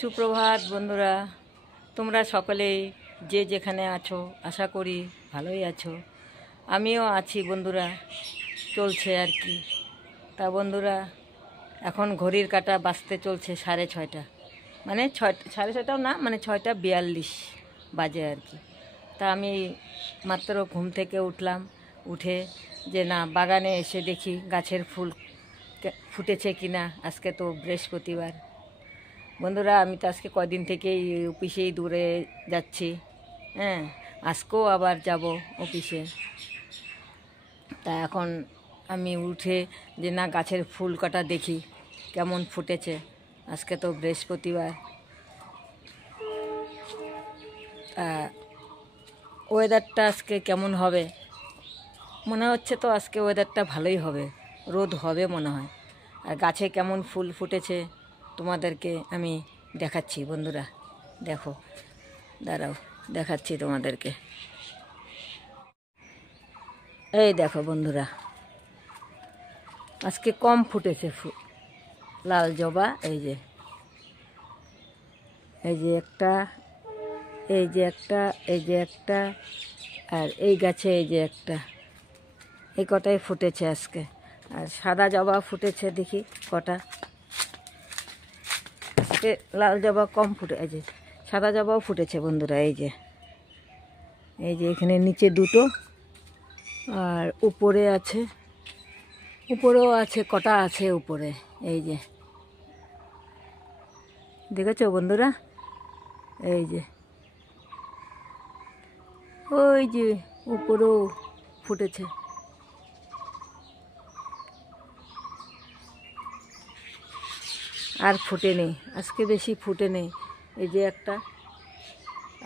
সুপ্রভাত বন্ধুরা, তোমরা সকলেই যে যেখানে আছো আশা করি ভালোই আছো। আমিও আছি বন্ধুরা, চলছে আর কি। তা বন্ধুরা, এখন ঘড়ির কাঁটা বাজতে চলছে 6:30, মানে 6:30টাও না, মানে 6:42 বাজে আর কি। তা আমি মাত্র ঘুম থেকে উঠলাম, উঠে যে না বাগানে এসে দেখি গাছের ফুল ফুটেছে কিনা। আজকে তো বৃহস্পতিবার বন্ধুরা, আমি তো আজকে কদিন থেকেই অফিসেই দূরে যাচ্ছি। হ্যাঁ, আজকেও আবার যাব অফিসে। তা এখন আমি উঠে যে না গাছের ফুল কটা দেখি কেমন ফুটেছে। আজকে তো বৃহস্পতিবার। ওয়েদারটা আজকে কেমন হবে মনে হচ্ছে, তো আজকে ওয়েদারটা ভালোই হবে, রোদ হবে মনে হয়। আর গাছে কেমন ফুল ফুটেছে তোমাদেরকে আমি দেখাচ্ছি বন্ধুরা। দেখো, দাঁড়াও দেখাচ্ছি তোমাদেরকে। এই দেখো বন্ধুরা, আজকে কম ফুটেছে লাল জবা। এই যে একটা, এই যে একটা, এই যে একটা, আর এই গাছে এই যে একটা, এই কটাই ফুটেছে আজকে। আর সাদা জবা ফুটেছে দেখি কটা। আজকে লাল জবা কম ফুটে, এই যে সাদা জবাও ফুটেছে বন্ধুরা। এই যে এখানে নিচে দুটো, আর উপরে আছে, উপরেও আছে কটা আছে উপরে। এই যে দেখেছো বন্ধুরা, এই যে ওই যে উপরেও ফুটেছে। আর ফুটে নেই আজকে, বেশি ফুটে নেই। এই যে একটা,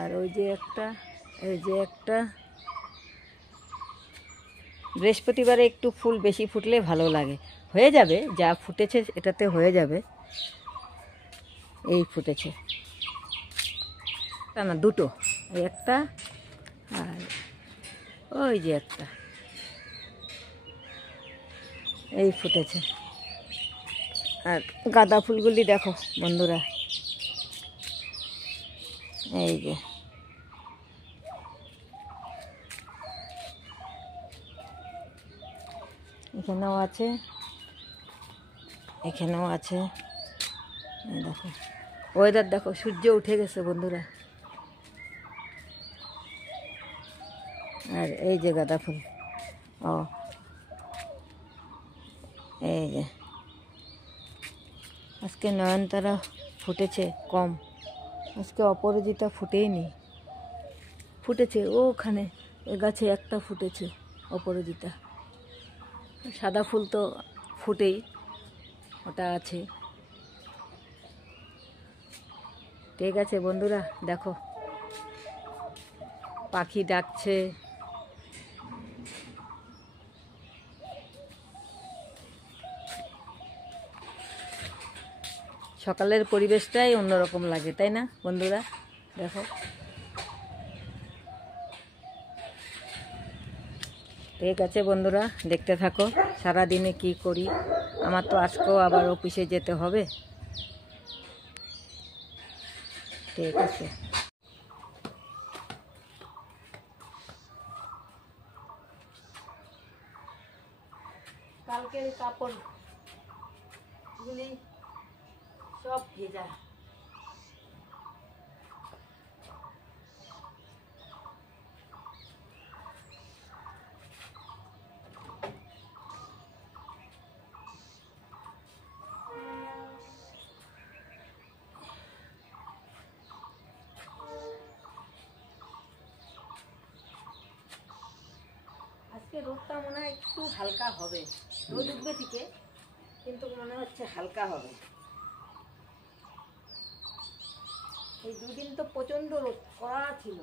আর ওই যে একটা, এই যে একটা। বৃহস্পতিবারে একটু ফুল বেশি ফুটলে ভালো লাগে। হয়ে যাবে, যা ফুটেছে এটাতে হয়ে যাবে। এই ফুটেছে না, দুটো, এই একটা আর ওই যে একটা, এই ফুটেছে। আর গাঁদা ফুলগুলি দেখো বন্ধুরা, এই যে এখানেও আছে, এখানেও আছে। এই দেখো ওয়েদার দেখো, সূর্য উঠে গেছে বন্ধুরা। আর এই যে গাঁদা ফুল, ও এই যে আজকে নয়নতারা ফুটেছে কম, আজকে অপরাজিতা ফুটেই নি। ফুটেছে ওখানে, এ গাছে একটা ফুটেছে অপরাজিতা। সাদা ফুল তো ফুটেই, ওটা আছে। ঠিক আছে বন্ধুরা, দেখো পাখি ডাকছে। সকালের পরিবেশটাই অন্যরকম লাগে, তাই না বন্ধুরা? দেখো, ঠিক আছে বন্ধুরা, দেখতে থাকো সারা দিনে কি করি। আমার তো আজকেও আবার অফিসে যেতে হবে। ঠিক আছে, কালকের কাপড়গুলি সব ভেজা। আজকে রোদটা মনে হয় একটু হালকা হবে, রোদ উঠবে থেকে, কিন্তু মনে হচ্ছে হালকা হবে। এই দুদিন তো প্রচণ্ড রোদ কড়া ছিল।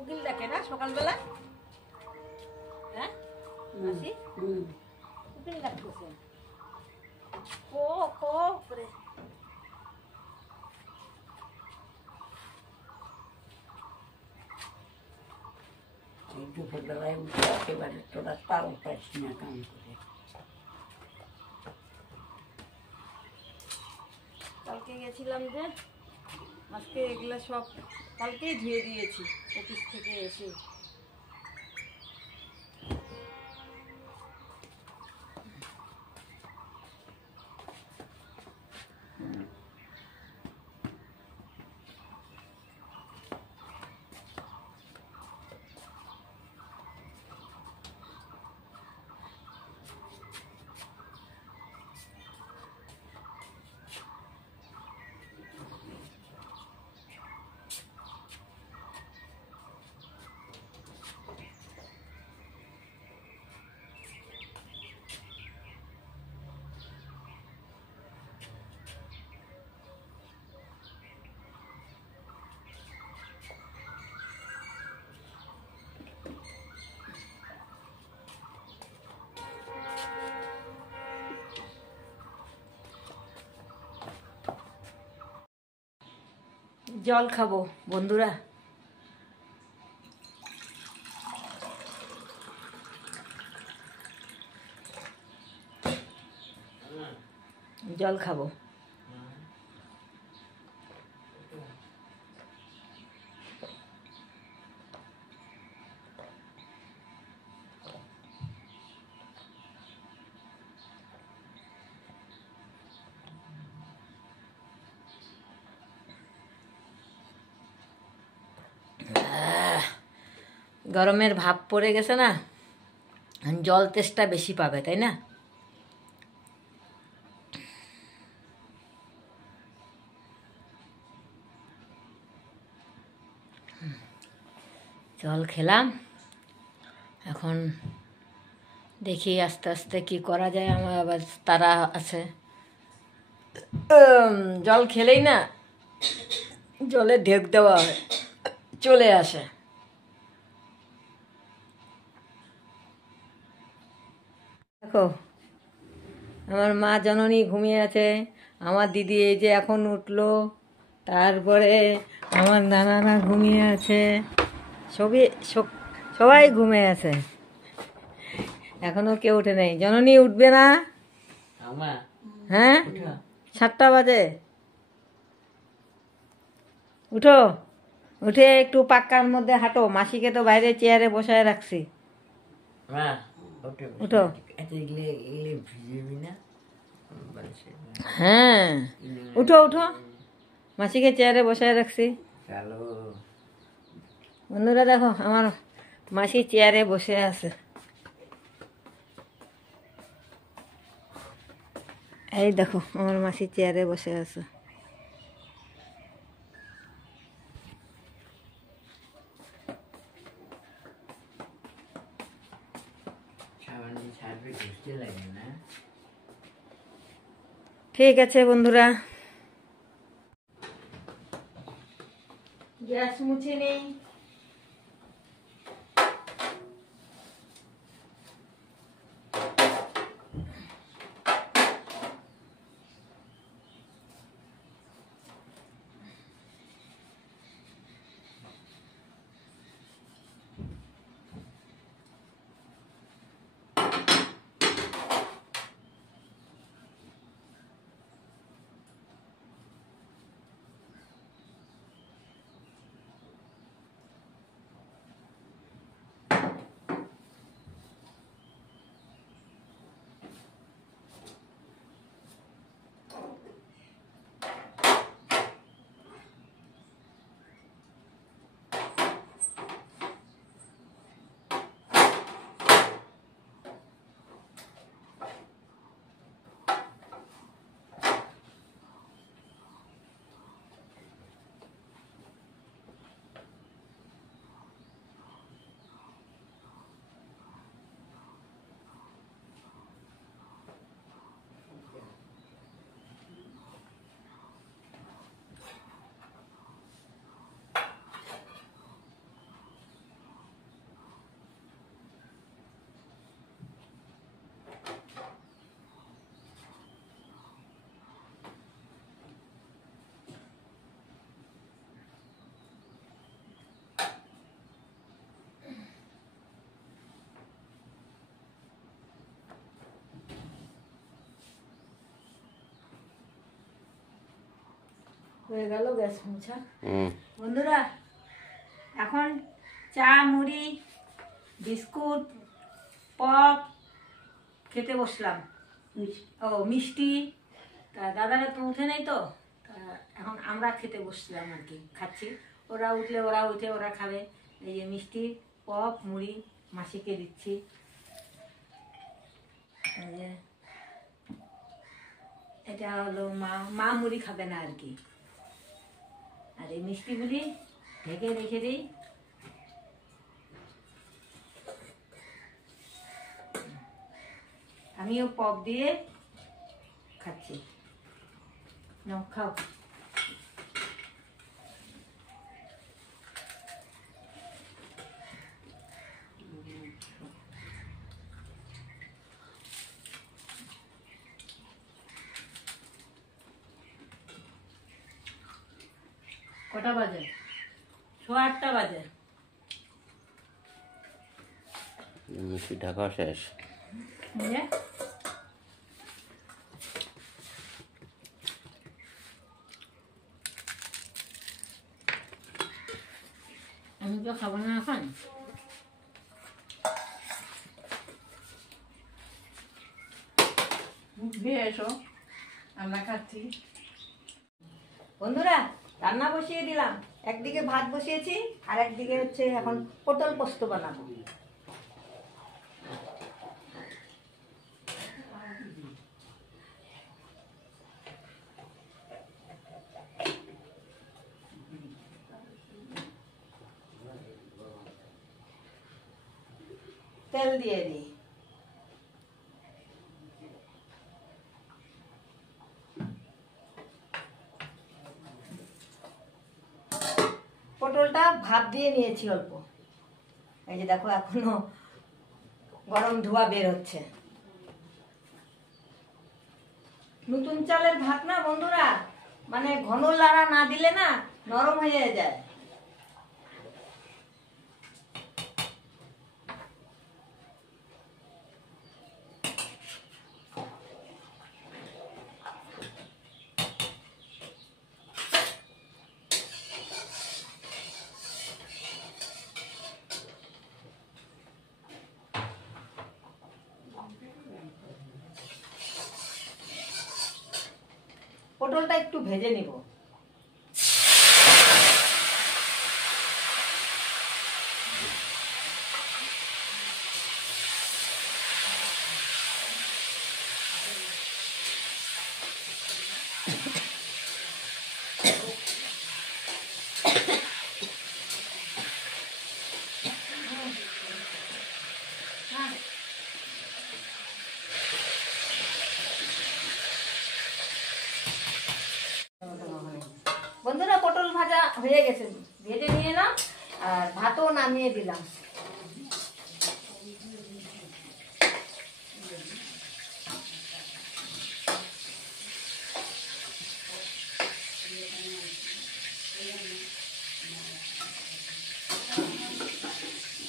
কোকিল ডাকে না সকালবেলা? হ্যাঁ মাসি, কোকিল ডাকতেছে কো কো করে। দুপুরবেলায় উঠে একেবারে তোরা তাও পাইস না কাম করে। কালকে গেছিলাম যে, আজকে এগুলো সব কালকেই ধুয়ে দিয়েছি অফিস থেকে এসে। জল খাবো বন্ধুরা। জল খাবো। গরমের ভাব পড়ে গেছে না, জল তেষ্টা বেশি পাবে, তাই না? জল খেলাম, এখন দেখি আস্তে আস্তে কি করা যায়। আমার আবার তারা আছে, জল খেলেই না জলে ঢেক দেওয়া হয়, চলে আসে। দেখো আমার মা জননী ঘুমিয়ে আছে, আমার দিদি এই যে এখন উঠলো, তারপরে আমার নানারা ঘুমিয়ে আছে, সবাই ঘুমিয়ে আছে, এখনো কেউ উঠে নেই। জননী উঠবে না? হ্যাঁ 7টা বাজে। উঠো, উঠে একটু পাক্কার মধ্যে হাঁটো। মাসিকে তো বাইরে চেয়ারে বসায় রাখছি। উঠো। হ্যাঁ উঠো উঠো, মাসিকে চেয়ারে বসায় রাখছি। বন্ধুরা দেখো আমার মাসি চেয়ারে বসে আছে। এই দেখো আমার মাসি চেয়ারে বসে আছে। ঠিক আছে বন্ধুরা, গ্যাস মুছে নেই। হয়ে গেল গ্যাস মোছা। হুম। বন্ধুরা এখন চা মুড়ি বিস্কুট পপ খেতে বসলাম। ও মিষ্টি, তা দাদারা তো উঠে নেই, তো তা এখন আমরা খেতে বসলাম আর কি, খাচ্ছি। ওরা উঠলে ওরা উঠে ওরা খাবে। এই যে মিষ্টি পপ মুড়ি মাসিকে দিচ্ছি। এই যে এটা হলো মা মুড়ি খাবে না আর কি। আর এই মিষ্টিগুলি ঢেকে রেখে দিই। আমিও পপ দিয়ে খাচ্ছি। নাও খাও। কটা বাজে? 8:15 বাজে। মিষ্টি ঢাকা শেষ। বুঝলে? আমি তো খাবো না এখন। দিয়ে এসো, আমরা খাচ্ছি। বন্ধুরা রান্না বসিয়ে দিলাম। একদিকে ভাত বসিয়েছি আর একদিকে হচ্ছে এখন পটল পোস্ত বানাবো। তেল দিয়ে দিই। পটলটা ভাপ দিয়ে নিয়েছি অল্প। এই যে দেখো এখনো গরম ধোঁয়া বের হচ্ছে। নতুন চালের ভাত না বন্ধুরা, মানে ঘন লাড়া না দিলে না নরম হয়ে যায়। পটলটা একটু ভেজে নিব। বন্ধুরা পটল ভাজা হয়ে গেছে, ভেজে নিয়ে নাও। আর ভাতও নামিয়ে দিলাম।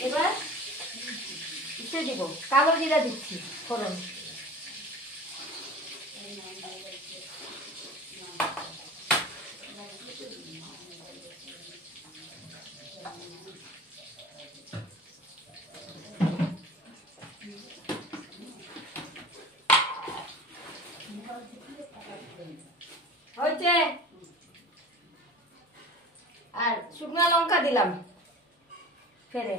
এবার ইসে দিব, কালো জিরা দিচ্ছি ফোড়ন। হয়েছে। আর শুকনো লঙ্কা দিলাম ফেরে।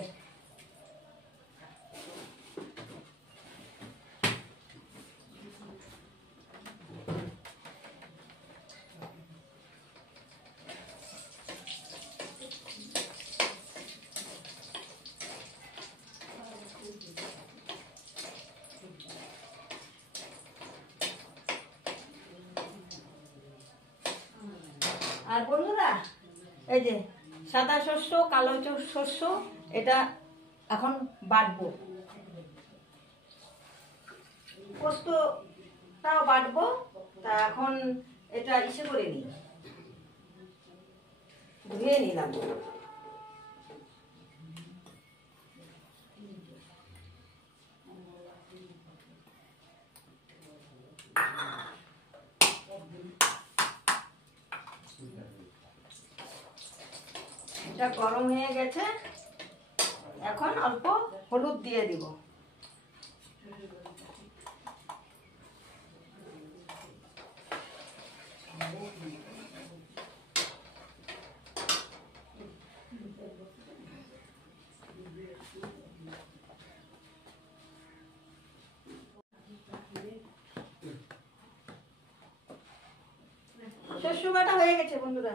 আর বন্ধুরা এই যে সাদা শস্য কালো শস্য এটা এখন বাটবো। পোস্তটাও বাটবো। তা এখন এটা ইসে করে নিই, ধুয়ে নিলাম। তেলটা গরম হয়ে গেছে, এখন অল্প হলুদ দিয়ে দিব। শস্য বাটা হয়ে গেছে বন্ধুরা।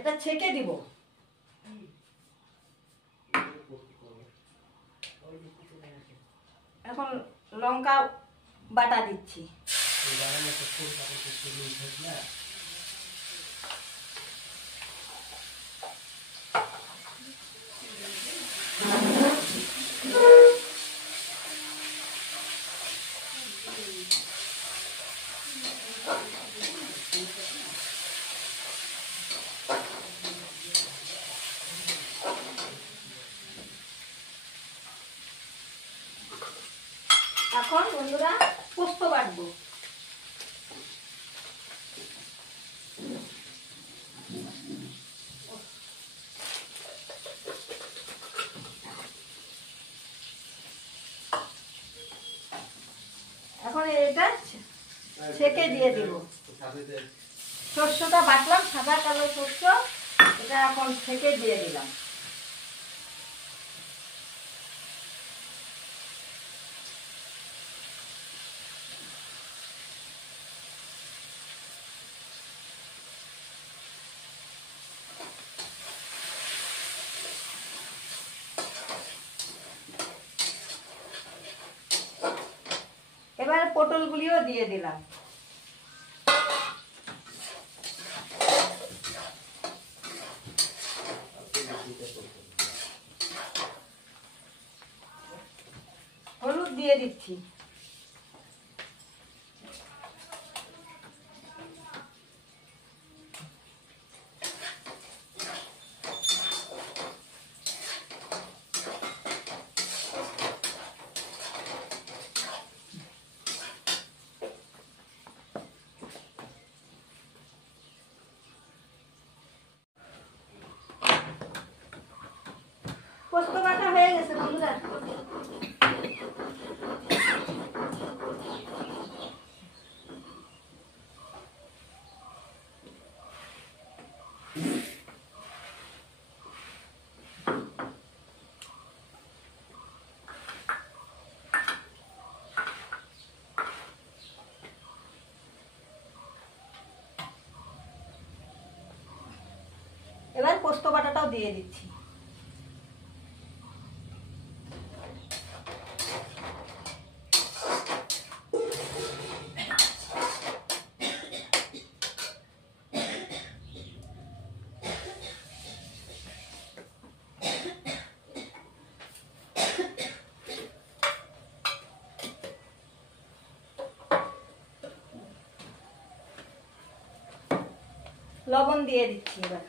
এটা ছেঁকে দিব। এখন লঙ্কা বাটা দিচ্ছি। এখন বন্ধুরা পোস্ত বাটবো। এখন এটা ছেঁকে দিয়ে দিব। শস্যটা বাটলাম, সাদা কালো শস্য, এটা এখন ছেঁকে দিয়ে দিলাম। এবার পটলগুলিও দিয়ে দিলাম। হলুদ দিয়ে দিচ্ছি। পোস্ত বাটা হয়ে গেছে বন্ধুরা। এবার পোস্ত বাটাটাও দিয়ে দিচ্ছি। লবণ দিয়ে দিচ্ছি এবার।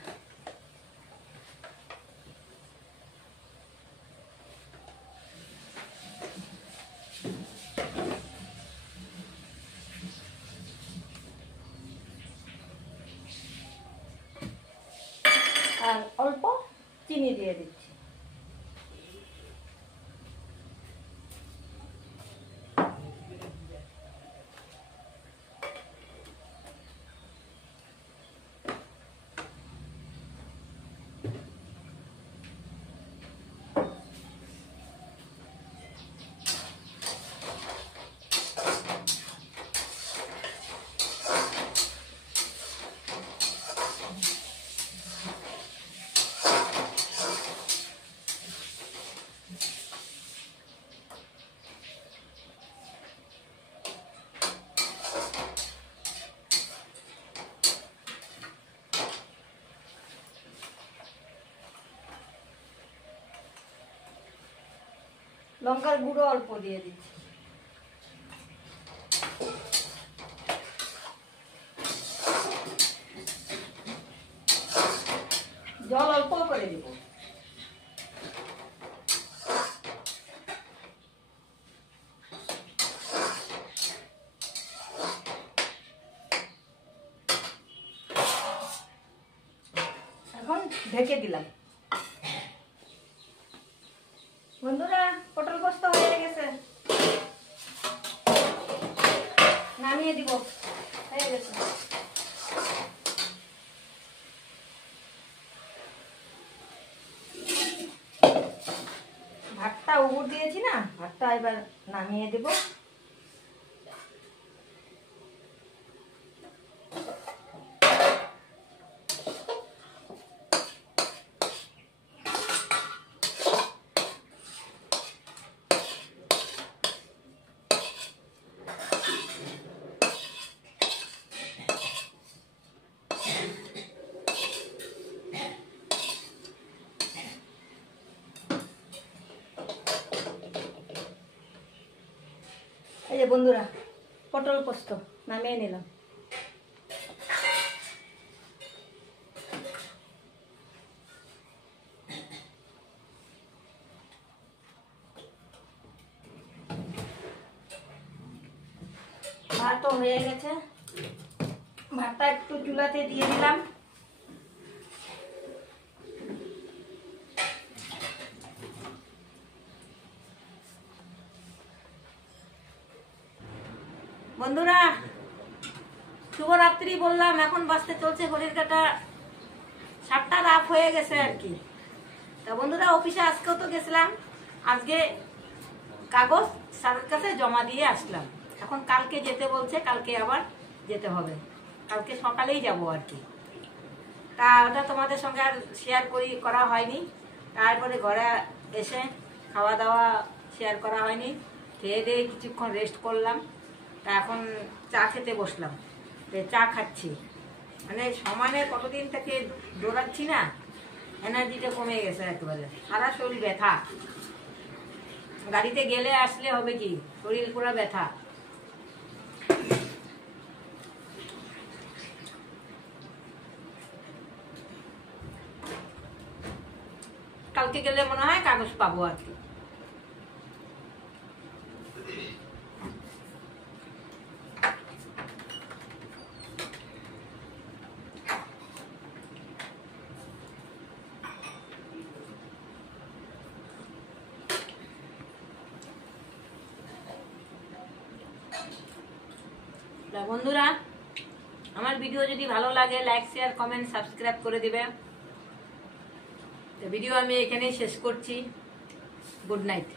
আর অল্প চিনি দিয়ে দিচ্ছি। লঙ্কার গুঁড়ো অল্প দিয়ে দিচ্ছি। জল অল্প করে দিব। এখন ঢেকে দিলাম। বন্ধুরা, পটল পোস্ত হয়ে গেছে, নামিয়ে দিব। হয়ে গেছে। ভাতটা উবুর দিয়েছি না, ভাতটা এবার নামিয়ে দেব। এই যে বন্ধুরা, পটল পোস্ত নামিয়ে নিলাম। ভাতও হয়ে গেছে, ভাতটা একটু চুলাতে দিয়ে দিলাম। বন্ধুরা, শুভরাত্রি বললাম, এখন বাজতে চলছে ঘড়ির কাঁটা 7টা রাত হয়ে গেছে আর কি। তা বন্ধুরা, অফিসে আজকেও তো গেছিলাম, আজকে কাগজ স্যারের কাছে জমা দিয়ে আসলাম। এখন কালকে যেতে বলছে, কালকে আবার যেতে হবে, কালকে সকালেই যাব আর কি। তা ওটা তোমাদের সঙ্গে আর শেয়ার করা হয়নি। তারপরে ঘরে এসে খাওয়া দাওয়া শেয়ার করা হয়নি, খেয়ে দিয়ে কিছুক্ষণ রেস্ট করলাম। তা এখন চা খেতে বসলাম, চা খাচ্ছি। মানে সমানে কতদিন থেকে দৌড়াচ্ছি না, এনার্জিটা কমে গেছে একেবারে, সারা শরীর ব্যথা। গাড়িতে গেলে আসলে হবে কি, শরীর পুরো ব্যথা। কালকে গেলে মনে হয় কাগজ পাবো আর কি। বন্ধুরা, আমার ভিডিও যদি ভালো লাগে লাইক শেয়ার কমেন্ট সাবস্ক্রাইব করে দিবে। ভিডিও আমি এখানেই শেষ করছি। Good night.